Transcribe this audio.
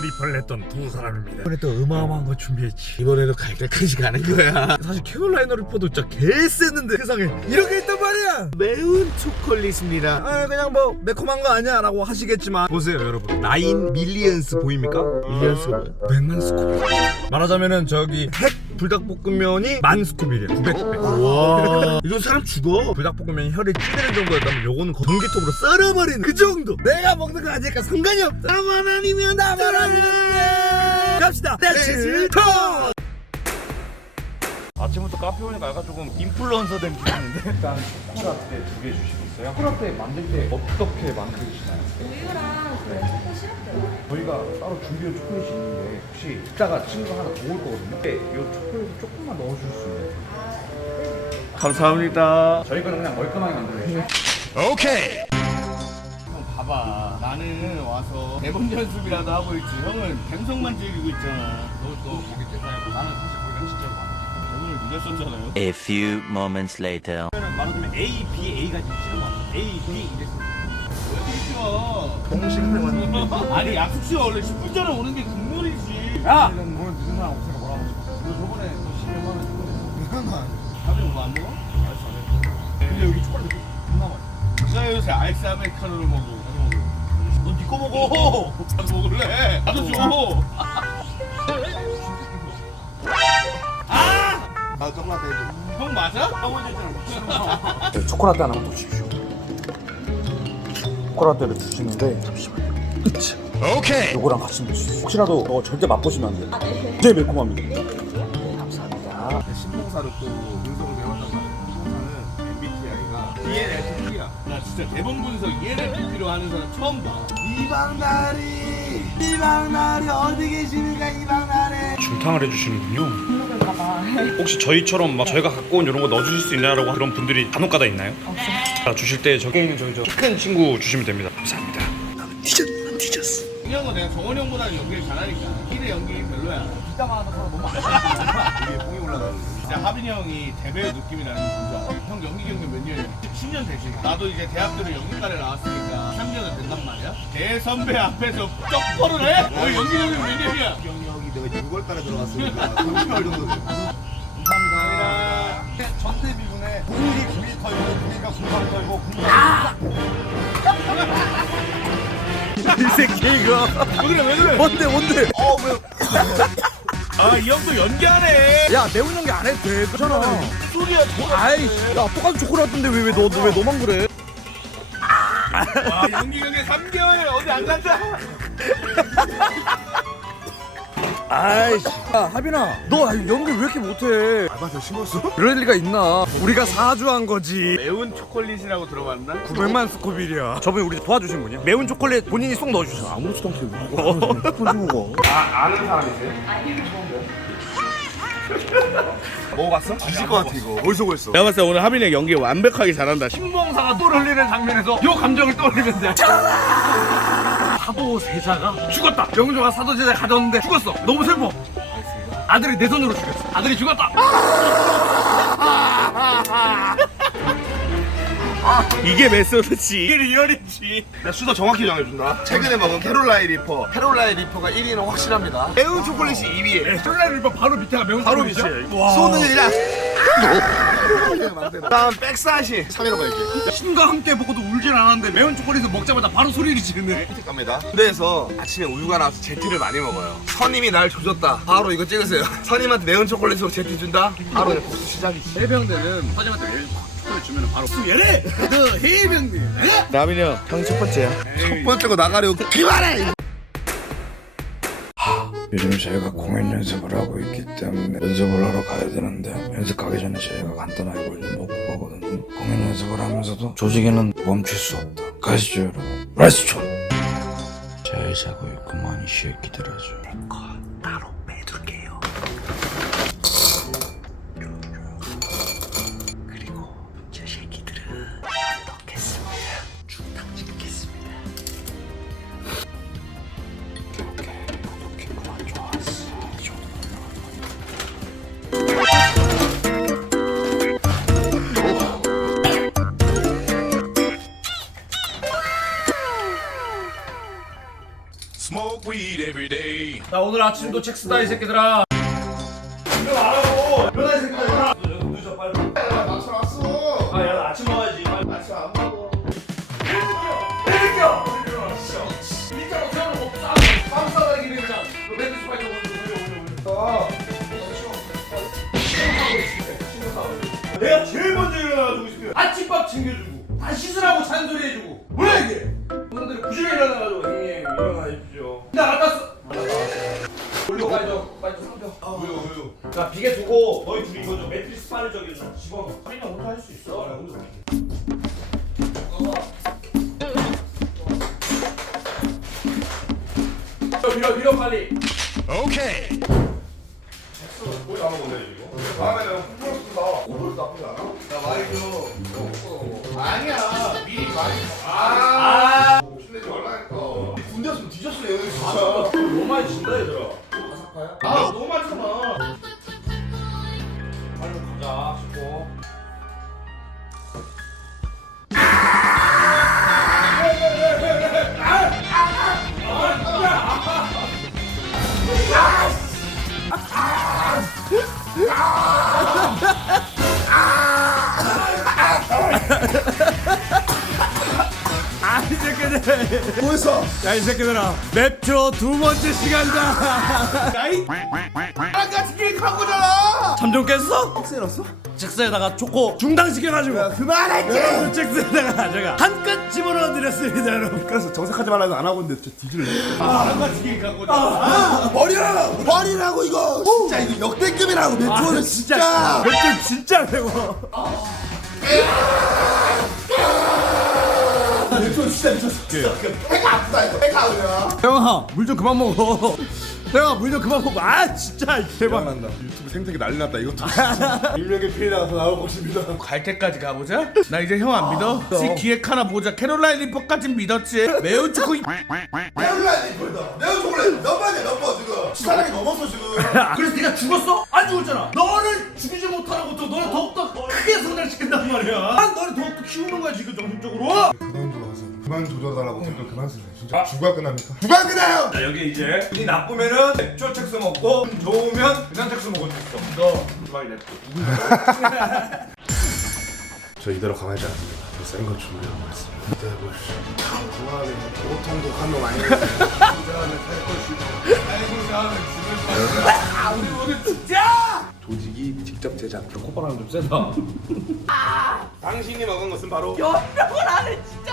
리퍼를 했던 두 사람입니다. 이번에 또 어마어마한 거 준비했지. 이번에도 갈갈까지 가는 거야. 사실 캐롤라이너 리퍼도 진짜 개쎄는데 세상에 이런 게 있단 말이야. 매운 초콜릿입니다. 아 그냥 뭐 매콤한 거 아니야 라고 하시겠지만 보세요 여러분 나인 밀리언스 보입니까? 밀리언스가 뭐야? 100만 스코빌 말하자면은 저기 핵 불닭볶음면이 만 스코빌이야 900배 와, 이거 사람 죽어. 불닭볶음면이 혈에 찌르는 정도였다면 요거는 전기톱으로 썰어버리는 그 정도. 내가 먹는 거 아니니까 상관이 없다. 나만 아니면 나만 아니면 돼 갑시다. 렛츠 톡 아침부터 카페 오니까 약간 조금 인플루언서 된 기분인데? 일단 초코라떼 두 개 주시 겠어요? 초코라떼 만들 때 어떻게 만드시나요? 우유랑 그 초코 시럽 들어가요. 저희가 따로 준비한 초콜릿이 있는데 혹시 이따가 친구가 하나 더올 거거든요 근데 이 초콜릿 조금만 넣어줄 수 있나요? 감사합니다 저희 거는 그냥 멀끔하게 만들어요 오케이. 형 봐봐 나는 와서 대본 연습이라도 하고 있지 형은 갬성만 즐기고 있잖아 너또 거기 대사하고 나는 사실 거기가 진짜 많아 대본을 네가 썼잖아요 A few moments later. 말하자면 A, B, A가 좀 싫어 A, B 이랬어. 왜 싫어 공식만 아니 약속 시간 원래 10분 전에 오는 게 국룰이지. 야! 오늘 늦은 사람 없으니까 뭐라 하지 마 너 저번에 너 10년 만에 줬거든 밥이 뭐안 먹어? 알았어 알았어 근데 여기 초콜릿 존나 맛있어. 나 요새 아이스 아메리카노를 먹어. 너니거 먹어! 나도 먹을래. 나도 줘. 아, 조금만 더 해줘. 형 맞아? 했잖아. 네, 초콜릿 하나만 더 주십시오. 초콜릿을 주시는데? 오케이. 요거랑 같이 넣으시죠. 혹시라도 어, 절대 맛보시면 안 돼요. 아, 네. 굉장히 매콤합니다. 네, 감사합니다. 신봉사로 또 분석을 배웠단 말이야. 신봉사는 MBTI가 ENFP야 나 진짜 대본 분석 ENFP로 하는 사람 처음 봐 이방나리 이방나리 어디 계십니까 이방나리 중탕을 해주시는군요. 혹시 저희처럼 막 저희가 갖고 온 이런 거 넣어주실 수 있냐라고 그런 분들이 간혹 가다 있나요? 없어요. 자, 주실 때 저기 있는 저희 저큰 친구 주시면 됩니다. 감사합니다. 중요한 건 내가 정원이 형보다는 연기를 잘하니까 희대 연기 별로야 기가 막혀서 너무 안 돼. 위에 뽕이 올라가는 진짜 하빈이 형이 대배우 느낌이 나는 거 진짜 형 연기 경력 몇 년이야? 10년 되지 나도 이제 대학교를 연기과를 나왔으니까 3년은 된단 말이야 대 선배 앞에서 떡벌을 해? 너 연기 경력 몇 년이야? 경력이 내가 6월달에 들어갔으니까 30월 정도 돼. 감사합니다 첫 데뷔분에 분위기 9일 털고 분위기가 9일 털고 분위기가 이 새끼 이거. 왜 그래 왜 그래? 뭔데 뭔데? 아이 형도 연기하네. 야 매운 연기 안 해도 돼. 그렇잖아. 소리야 저 아이씨 야 똑같은 초콜릿인데 왜 왜 너 왜 너만 그래? 와 연기 경력 3개월 어디 안 간다 아이씨. 야 하빈아 너 연기 왜 이렇게 못해? 알바서 심었어? 그럴 리가 있나? 우리가 사주한 거지. 매운 초콜릿이라고 들어봤나? 900만 스코빌이야. 저번에 우리 도와주신 분이야. 매운 초콜릿 본인이 쏙 넣어주셨어 아무렇지도 않게 이거 주고 먹어봤어? 뒤질 것 같아 이거. 어디서 구했어? 내가 봤을 때 오늘 하빈이 연기 완벽하게 잘한다. 신봉사가 또 흘리는 장면에서 요 감정을 떠올리면 돼 사도 세자가? 죽었다. 영조가 사도 세자 가졌는데 죽었어. 너무 슬퍼. 아들이 내 손으로 죽였어. 아들이 죽었다 이게 메소드지 이게 리얼이지 내가 수도 정확히 정해준다. 최근에 먹은 캐롤라이 리퍼. 캐롤라이 리퍼가 1위는 확실합니다. 매운 초콜릿이 2위에. 쫄라리 리버 바로 밑에가 매운 바로 초콜릿이야? 밑에. 소는 그냥. 다음 백사시 3위로 갈게. 신과 함께 먹어도 울진 않았는데 매운 초콜릿을 먹자마자 바로 소리를 지르네 갑니다. 그래서 아침에 우유가 나와서 제티를 많이 먹어요. 선임이 날 조졌다. 바로 이거 찍으세요. 선임한테 매운 초콜릿으로 제티 준다. 바로 그냥 복수 시작이지. 해병대는 왜 초콜릿 주면 바로 얘래 그 해병대. 나민이 형, 형첫 번째야. 첫 번째고 나가려고 그만해! 요즘 저희가 공연 연습을 하고 있기 때문에 연습을 하러 가야 되는데 연습 가기 전에 저희가 간단하게 뭘좀 먹고 가거든요. 공연 연습을 하면서도 조직에는 멈출 수 없다. 가시죠 여러분. 렛츠고 잘 자고 있구만 이 새끼들아 내거 자 오늘 아침도 책 쓰다 이 새끼들아 이거 알아보 일어나 이 새끼들아 늦어 빨리 맞춰 왔어. 아야 아침 먹어야지 빨리 안 먹어. 일으켜 일자로 세워놓고 쌈 싸다기 일장 매트스 파이터 올려 올려 올려 내가 제일 먼저 일어나가지고 있으면 아침밥 챙겨주고 다 씻으라고 잔소리 해주고 뭐야 이게 오늘들이 부지런히 일어나가지고 빨리 좀 빨리 좀 상표 우유 우유. 자 비계 두고 너희 둘이 이거 좀 매트리스 바를 저기 좀 집어넣어 할인이 혼자 할 수 있어 아, 혼자 밀어 밀어 밀어 빨리 다음에는 콩으로 다 오늘 나쁘지 않아? 나 줘. 아니야 미리 많이. 아 신내지 말라니까. 군대였으면 뒤졌어 얘는 진짜. 너무 많이 진다 얘들아 아 너무 많잖아. 뭐했어? 야 이 새끼들아 맵초 두 번째 시간이다 나랑 같이 게임 한 거잖아. 잠 좀 깼어? 억세 넣었어? 책스에다가 초코 중당시켜가지고 그만했지. 책스에다가 제가 한껏 집어넣어 드렸습니다 여러분 그래서 정색하지 말라고 안 하고 있는데 진짜 뒤질래. 아, 버리라고 버리라고 이거. 진짜 이거 역대급이라고 매초는 진짜. 진짜 매워 매초 진짜 미쳤어. 배가 아프다 이거. 배가 그냥. 태영아 물 좀 그만 먹어 태영아 물 좀 그만 먹어 아 진짜 대박 난다. 유튜브 생태계 난리 났다 이것도. 인명의 피해 나서 나올 것입니다. 갈 때까지 가보자. 나 이제 형 안 믿어. 지 기획 하나 보자. 캐롤라인 리퍼까진 믿었지. 매운 초코. 내올라야 이거다. 내가 초콜릿 몇 번이야 몇번 지금. 시사랑이 넘었어 지금. 그래서 네가 죽었어? 안 죽었잖아 너를 죽이지 못하는 것도 너를 더욱더 크게 성장시킨단 말이야 난 너를 더욱더 키우는 거야 지금 정신적으로 그만. 그만 조절달라고 댓글 그만 쓰세요. 진짜 주가 끝납니까? 주가 끝나요. 자 여기 이제 운이 나쁘면은 맥주 책스 먹고 운 좋으면 그냥 책스 먹을 수 있어 너 주방이 냅둬 저 이대로 가만히 있지 않습니다. 센거 준비하고 있습니다. 기대해 보십시오. 그만해. 보통도 한놈 아니에요. 조직이 직접 제작. 콧바람 좀 세다 당신이 먹은 것은 바로 연병을 안 해, 진짜.